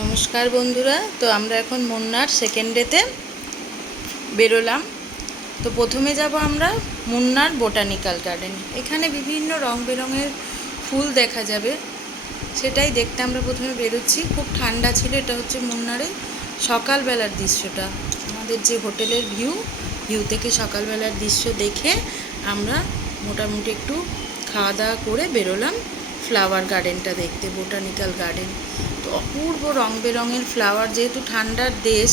নমস্কার বন্ধুরা। তো আমরা এখন মুন্নার সেকেন্ড ডেতে বেরোলাম। তো প্রথমে যাব আমরা মুন্নার বোটানিক্যাল গার্ডেন। এখানে বিভিন্ন রং বেরঙের ফুল দেখা যাবে, সেটাই দেখতে আমরা প্রথমে বেরোচ্ছি। খুব ঠান্ডা ছিল। এটা হচ্ছে মুন্নারে সকালবেলার দৃশ্যটা, আমাদের যে হোটেলের ভিউ থেকে সকালবেলার দৃশ্য দেখে আমরা মোটামুটি একটু খাওয়া দাওয়া করে বেরোলাম ফ্লাওয়ার গার্ডেনটা দেখতে, বোটানিক্যাল গার্ডেন। তো অপূর্ব রং বেরঙের ফ্লাওয়ার, যেহেতু ঠান্ডার দেশ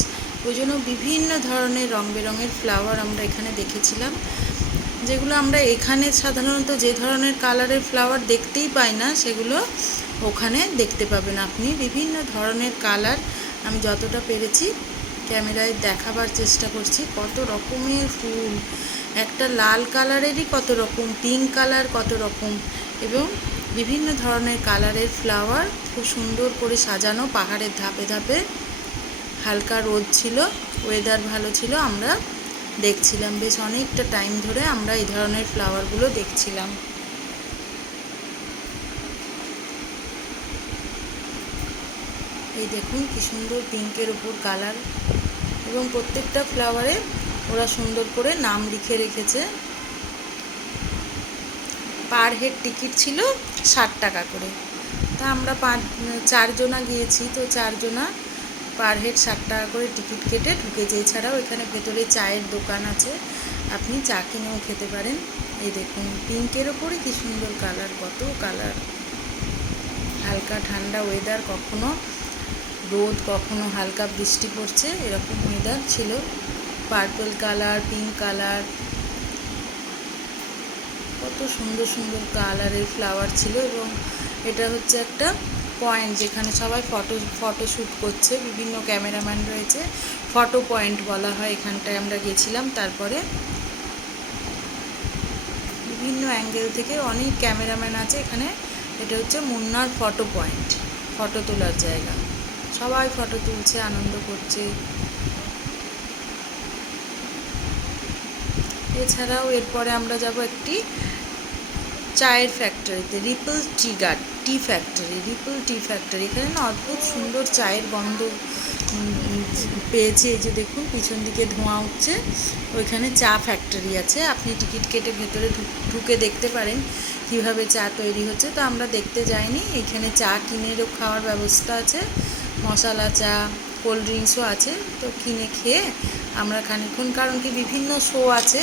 ওই জন্য বিভিন্ন ধরনের রং বেরঙের ফ্লাওয়ার আমরা এখানে দেখেছিলাম, যেগুলো আমরা এখানে সাধারণত যে ধরনের কালারের ফ্লাওয়ার দেখতেই পাই না, সেগুলো ওখানে দেখতে পাবেন আপনি। বিভিন্ন ধরনের কালার আমি যতটা পেরেছি ক্যামেরায় দেখাবার চেষ্টা করছি। কত রকমের ফুল, একটা লাল কালারেরই কত রকম, পিঙ্ক কালার কত রকম, এবং বিভিন্ন ধরনের কালারের ফ্লাওয়ার খুব সুন্দর করে সাজানো। পাহাড়ের ধাপে ধাপে হালকা রোদ ছিল, ওয়েদার ভালো ছিল। আমরা দেখছিলাম বেশ অনেকটা টাইম ধরে আমরা এই ধরনের ফ্লাওয়ারগুলো দেখছিলাম। এই দেখুন কি সুন্দর পিঙ্কের উপর কালার, এবং প্রত্যেকটা ফ্লাওয়ারে ওরা সুন্দর করে নাম লিখে রেখেছে। পার হেড টিকিট ছিল 60 টাকা করে। তা আমরা 4 জনা গিয়েছি, তো 4 জনা পার হেড 60 টাকা করে টিকিট কেটে ঢুকেছে। এছাড়াও এখানে ভেতরে চায়ের দোকান আছে, আপনি চা কিনেও খেতে পারেন। এই দেখুন পিঙ্কের ওপরে কি সুন্দর কালার, কত কালার। হালকা ঠান্ডা ওয়েদার, কখনো রোদ কখনো হালকা বৃষ্টি পড়ছে, এরকম ওয়েদার ছিল। পার্পল কালার, পিঙ্ক কালার, কত সুন্দর সুন্দর কালারের ফ্লাওয়ার ছিল। এবং এটা হচ্ছে একটা পয়েন্ট যেখানে সবাই ফটোশ্যুট করছে, বিভিন্ন ক্যামেরাম্যান রয়েছে, ফটো পয়েন্ট বলা হয় এখানটায়। আমরা গেছিলাম, তারপরে বিভিন্ন অ্যাঙ্গেল থেকে অনেক ক্যামেরাম্যান আছে এখানে। এটা হচ্ছে মুন্নার ফটো পয়েন্ট, ফটো তোলার জায়গা। সবাই ফটো তুলছে, আনন্দ করছে। এছাড়াও এরপরে আমরা যাব একটি চায়ের ফ্যাক্টরিতে, রিপল টি ফ্যাক্টরি। এখানে না অদ্ভুত সুন্দর চায়ের গন্ধ পেয়েছি। এই যে দেখুন পিছন দিকে ধোঁয়া উঠছে, ওইখানে চা ফ্যাক্টরি আছে। আপনি টিকিট কেটে ভেতরে ঢুকে দেখতে পারেন কিভাবে চা তৈরি হচ্ছে। তো আমরা দেখতে যাইনি, এখানে চা কিনেও খাওয়ার ব্যবস্থা আছে, মশলা চা, কোল্ড ড্রিঙ্কসও আছে। তো কিনে খেয়ে আমরা খানিকক্ষণ, কারণ কি বিভিন্ন শো আছে,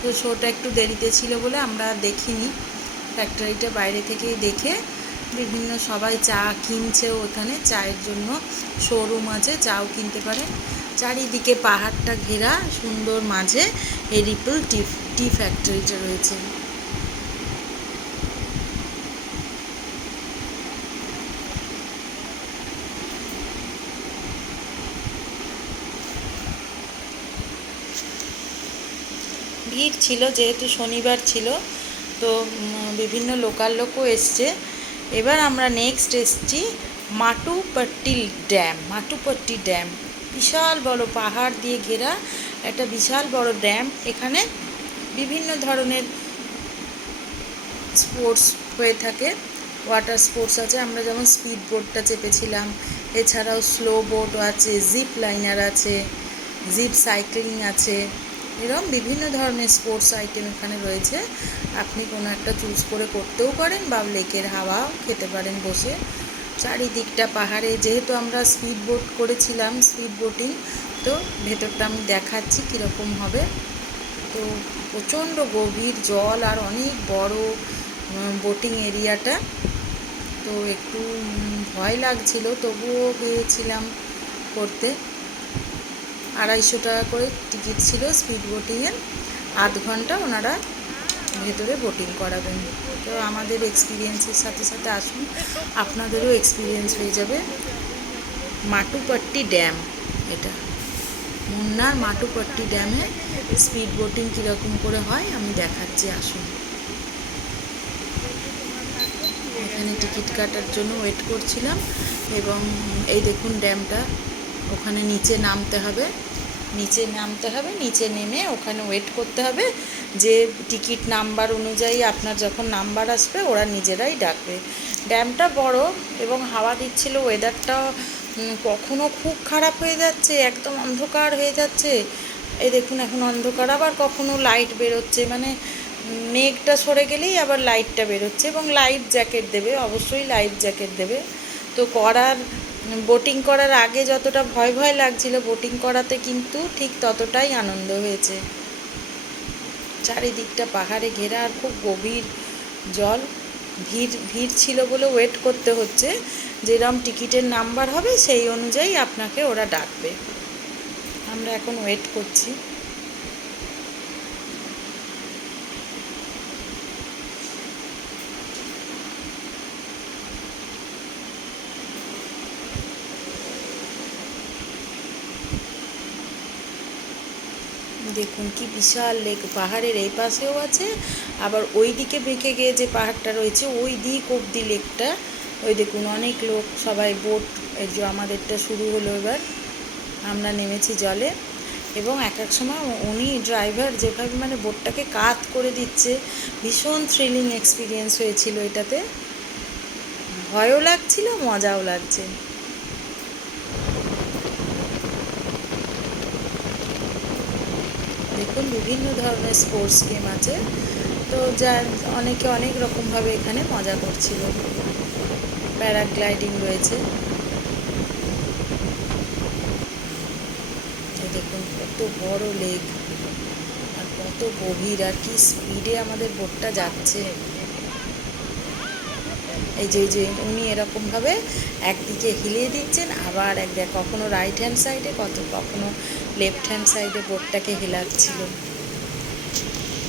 তো শোটা একটু দেরিতে ছিল বলে আমরা দেখিনি। ফ্যাক্টরিটা বাইরে থেকেই দেখে বিভিন্ন সবাই চা কিনছে, ওখানে চায়ের জন্য শোরুম আছে, চাও কিনতে পারেন। চারিদিকে পাহাড়টা ঘেরা সুন্দর, মাঝে এই রিপল টি ফ্যাক্টরিটা রয়েছে। ভিড় ছিল, যেহেতু শনিবার ছিল, তো বিভিন্ন লোকাল লোকও এসছে। এবার আমরা নেক্সট এসছি মাটুপট্টি ড্যাম। বিশাল বড় পাহাড় দিয়ে ঘেরা একটা বিশাল বড় ড্যাম। এখানে বিভিন্ন ধরনের স্পোর্টস হয়ে থাকে, ওয়াটার স্পোর্টস আছে। আমরা যেমন স্পিড বোটটা চেপেছিলাম, এছাড়াও স্লো বোটও আছে, জিপ লাইনার আছে, জিপ সাইক্লিং আছে। এরকম বিভিন্ন ধরনের স্পোর্টস আইটেম এখানে রয়েছে। আপনি কোনো একটা চুজ করে করতেও পারেন, বা লেকের হাওয়াও খেতে পারেন বসে। চারিদিকটা পাহাড়ে, যেহেতু আমরা স্পিড বোট করেছিলাম, স্পিড বোটিং, তো ভেতরটা আমি দেখাচ্ছি কীরকম হবে। তো প্রচণ্ড গভীর জল আর অনেক বড় বোটিং এরিয়াটা, তো একটু ভয় লাগছিল, তবুও গিয়েছিলাম করতে। 250 টাকা করে টিকিট ছিল স্পিড বোটিংয়ের। 8 ঘন্টা ওনারা ভেতরে বোটিং করাবেন। তো আমাদের এক্সপিরিয়েন্সের সাথে সাথে আসুন, আপনাদেরও এক্সপিরিয়েন্স হয়ে যাবে। মাটুপট্টি ড্যাম, এটা মুন্নার মাটুপট্টি ড্যামে স্পিড বোটিং কীরকম করে হয় আমি দেখাচ্ছি, আসুন। এখানে টিকিট কাটার জন্য ওয়েট করছিলাম, এবং এই দেখুন ড্যামটা, ওখানে নিচে নামতে হবে। নিচে নামতে হবে, নিচে নেমে ওখানে ওয়েট করতে হবে, যে টিকিট নাম্বার অনুযায়ী আপনার যখন নাম্বার আসবে ওরা নিজেরাই ডাকবে। ড্যামটা বড় এবং হাওয়া দিচ্ছিল, ওয়েদারটা কখনো খুব খারাপ হয়ে যাচ্ছে, একদম অন্ধকার হয়ে যাচ্ছে, এই দেখুন এখন অন্ধকার, আবার কখনো লাইট বেরোচ্ছে, মানে মেঘটা সরে গেলেই আবার লাইটটা বেরোচ্ছে, এবং লাইফ জ্যাকেট দেবে, অবশ্যই লাইফ জ্যাকেট দেবে। তো বোটিং করার আগে যতটা ভয় ভয় লাগছিল, বোটিং করাতে কিন্তু ঠিক ততটাই আনন্দ হয়েছে। চারিদিকটা পাহাড়ে ঘেরা আর খুব গভীর জল, ভিড় ভিড় ছিল বলে ওয়েট করতে হচ্ছে, যেরকম টিকিটের নাম্বার হবে সেই অনুযায়ী আপনাকে ওরা ডাকবে। আমরা এখন ওয়েট করছি। দেখুন কি বিশাল লেক, পাহাড়ের এই পাশেও আছে, আবার ওই দিকে বেঁকে গিয়ে যে পাহাড়টা রয়েছে ওই দিক অবধি লেকটা। ওই দেখুন অনেক লোক, সবাই বোট, এই যে আমাদেরটা শুরু হলো এবার, আমরা নেমেছি জলে, এবং এক এক সময় উনি ড্রাইভার যেভাবে মানে বোটটাকে কাত করে দিচ্ছে, ভীষণ থ্রিলিং এক্সপিরিয়েন্স হয়েছিল এটাতে, ভয়ও লাগছিল মজাও লাগছে। দেখুন বিভিন্ন ধরনের স্পোর্টস গেম আছে, তো যার অনেকে অনেক রকমভাবে এখানে মজা করছিল। প্যারাগ্লাইডিং রয়েছে, দেখুন কত বড় লেক আর কত গভীর, আর কি স্পিডে আমাদের বোটটা যাচ্ছে। এই যে উনি এরকমভাবে একদিকে হিলিয়ে দিচ্ছেন, আবার কখনো রাইট হ্যান্ড সাইডে কখনো লেফট হ্যান্ড সাইডে বোটটাকে হেলাচ্ছিল,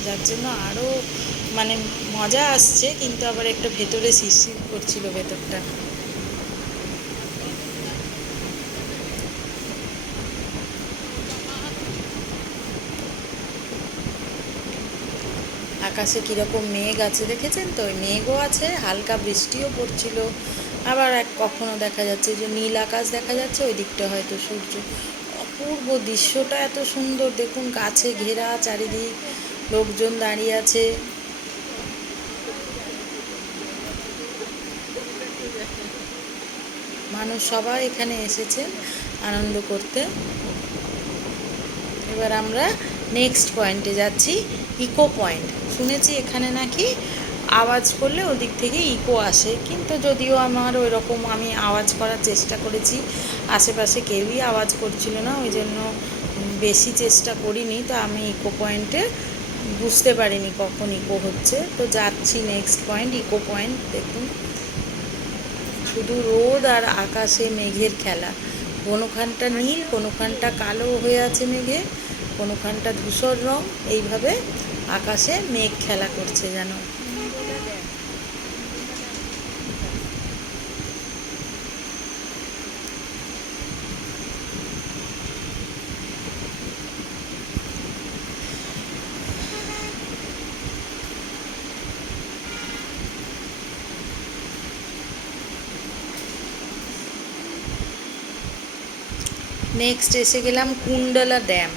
যার জন্য আরও মানে মজা আসছে, কিন্তু আবার একটা ভেতরে শিরশির করছিল ভেতরটা। আকাশে কীরকম মেঘ আছে দেখেছেন তো, ওই মেঘও আছে, হালকা বৃষ্টিও পড়ছিল, আবার কখনো দেখা যাচ্ছে যে নীল আকাশ দেখা যাচ্ছে, ওই দিকটা হয়তো সূর্য। অপূর্ব দৃশ্যটা এত সুন্দর, দেখুন গাছে ঘেরা চারিদিক, লোকজন দাঁড়িয়ে আছে। মানুষ সবাই এখানে এসেছেন আনন্দ করতে। এবার আমরা নেক্সট পয়েন্টে যাচ্ছি, ইকো পয়েন্ট। শুনেছি এখানে নাকি আওয়াজ করলে ওদিক থেকে ইকো আসে, কিন্তু যদিও আমার ওই রকম, আমি আওয়াজ করার চেষ্টা করেছি, আশেপাশে কেউই আওয়াজ করছিল না, ওই জন্য বেশি চেষ্টা করিনি। তো আমি ইকো পয়েন্টে বুঝতে পারিনি কখন ইকো হচ্ছে। তো যাচ্ছি নেক্সট পয়েন্ট, ইকো পয়েন্ট। দেখুন শুধু রোদ আর আকাশে মেঘের খেলা, কোনোখানটা নীল, কোনোখানটা কালো হয়ে আছে মেঘে, কোনোখানটা ধূসর রং, এইভাবে আকাশে মেঘ খেলা করছে যেন। নেক্সট এসে গেলাম কুণ্ডলা ড্যাম।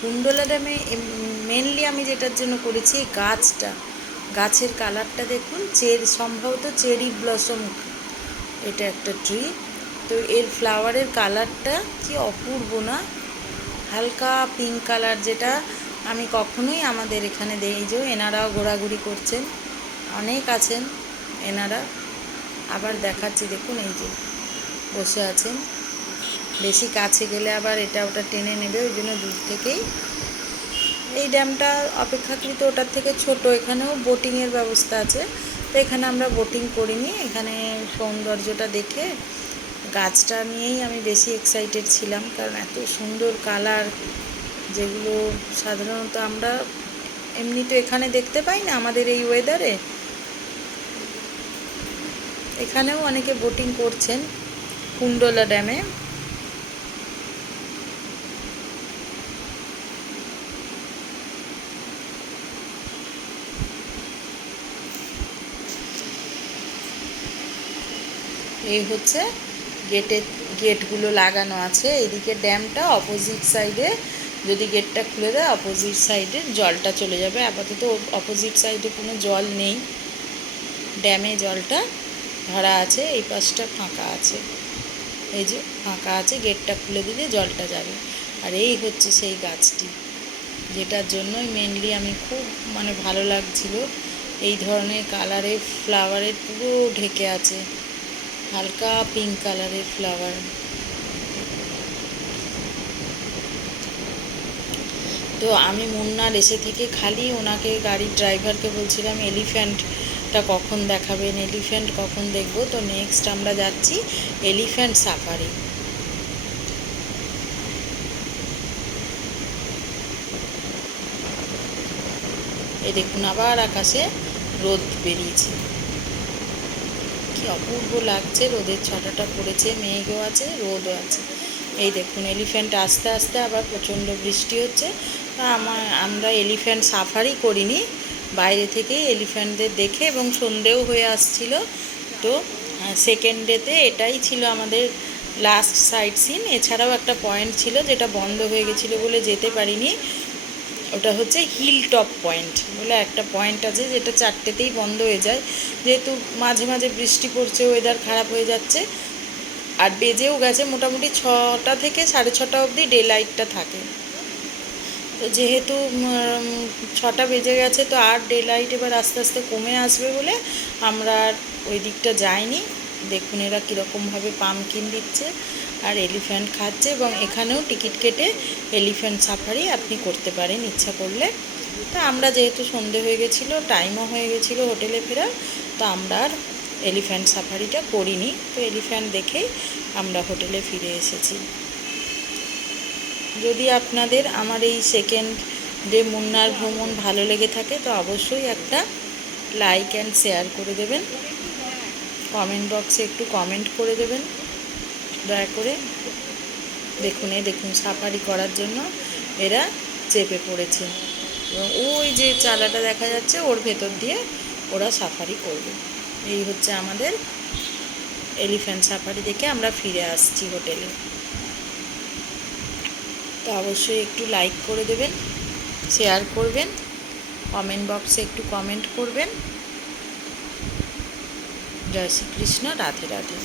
কুণ্ডলা ড্যামে মেনলি আমি যেটার জন্য করেছি, গাছের কালারটা দেখুন, সম্ভবত চেরি ব্লসম, এটা একটা ট্রি। তো এর ফ্লাওয়ারের কালারটা কি অপূর্ব না, হালকা পিঙ্ক কালার, যেটা আমি কখনোই আমাদের এখানে দেই। যে এনারাও ঘোরাঘুরি করছেন, অনেক আছেন এনারা। আবার দেখাচ্ছি দেখুন, এই যে বসে আছেন, বেশি কাছে গেলে আবার এটা ওটা টেনে নেবে, ওই জন্য দূর থেকেই। এই ড্যামটা অপেক্ষাকৃত ওটার থেকে ছোট, এখানেও বোটিংয়ের ব্যবস্থা আছে, তো এখানে আমরা বোটিং করিনি। এখানে সৌন্দর্যটা দেখে গাছটা নিয়েই আমি বেশি এক্সাইটেড ছিলাম, কারণ এত সুন্দর কালার, যেগুলো সাধারণত আমরা এমনি তো এখানে দেখতে পাই না আমাদের এই ওয়েদারে। এখানেও অনেকে বোটিং করছেন কুণ্ডলা ড্যামে। এই হচ্ছে গেটগুলো লাগানো আছে। এদিকে ড্যামটা, অপোজিট সাইডে যদি গেটটা খুলে দেয় অপোজিট সাইডে জলটা চলে যাবে। আপাতত অপোজিট সাইডে কোনো জল নেই, ড্যামে জলটা ধরা আছে, এই পাশটা ফাঁকা আছে, এই যে ফাঁকা আছে, গেটটা খুলে দিলে জলটা যাবে। আর এই হচ্ছে সেই গাছটি, যেটার জন্যই মেনলি আমি খুব ভালো লাগছিল। এই ধরনের কালারের ফ্লাওয়ারের পুরো ঢেকে আছে, হালকা পিঙ্ক কালারের ফ্লাওয়ার। তো আমি মুন্নার এসে থেকে খালি ওনাকে, গাড়ির ড্রাইভারকে বলছিলাম এলিফ্যান্টটা কখন দেখাবেন, এলিফ্যান্ট কখন দেখব। তো নেক্সট আমরা যাচ্ছি এলিফ্যান্ট সাফারি। এই দেখুন আবার আকাশে রোদ বেরিয়েছে, কি অপূর্ব লাগছে, রোদের ছটাটা পড়েছে, মেঘও আছে রোদও আছে। এই দেখুন এলিফ্যান্ট আস্তে আস্তে আবার প্রচণ্ড বৃষ্টি হচ্ছে। তা আমরা এলিফ্যান্ট সাফারি করিনি, বাইরে থেকে এলিফ্যান্টদের দেখে, এবং সন্ধেও হয়ে আসছিল। তো সেকেন্ড ডেতে এটাই ছিল আমাদের লাস্ট সাইট সিন। এছাড়াও একটা পয়েন্ট ছিল যেটা বন্ধ হয়ে গেছিলো বলে যেতে পারিনি, ওটা হচ্ছে হিল টপ পয়েন্ট বলে একটা পয়েন্ট আছে, যেটা 4টেতেই বন্ধ হয়ে যায়, যেহেতু মাঝে মাঝে বৃষ্টি পড়ছে, ওয়েদার খারাপ হয়ে যাচ্ছে, আর বেজেও গেছে মোটামুটি 6টা থেকে 6:30 অবধি ডে লাইটটা থাকে। তো যেহেতু 6টা বেজে গেছে, তো আর ডে লাইট এবার আস্তে আস্তে কমে আসবে বলে আমরা আর ওই দিকটা যাইনি। দেখুন এরা কীরকমভাবে পামকিন দিচ্ছে আর এলিফ্যান্ট খাচ্ছে, এবং এখানেও টিকিট কেটে এলিফ্যান্ট সাফারি আপনি করতে পারেন ইচ্ছা করলে। তো আমরা যেহেতু সন্ধে হয়ে গেছিলো, টাইমও হয়ে গেছিলো হোটেলে ফেরার, তো আমরা আর এলিফ্যান্ট সাফারিটা করিনি। তো এলিফ্যান্ট দেখেই আমরা হোটেলে ফিরে এসেছি। যদি আপনাদের আমার এই সেকেন্ড ডে মুন্নার ভ্রমণ ভালো লেগে থাকে, তো অবশ্যই একটা লাইক অ্যান্ড শেয়ার করে দেবেন, কমেন্ট বক্সে একটু কমেন্ট করে দেবেন দয়া করে। দেখুন সাফারি করার জন্য এরা চেপে পড়েছে, এবং ওই যে চালাটা দেখা যাচ্ছে ওর ভেতর দিয়ে ওরা সাফারি করবে। এই হচ্ছে আমাদের এলিফ্যান্ট সাফারি দেখে আমরা ফিরে আসছি হোটেলে। তো অবশ্যই একটু লাইক করে দেবেন, শেয়ার করবেন, কমেন্ট বক্সে একটু কমেন্ট করবেন। জয় শ্রীকৃষ্ণ, রাধে রাধে।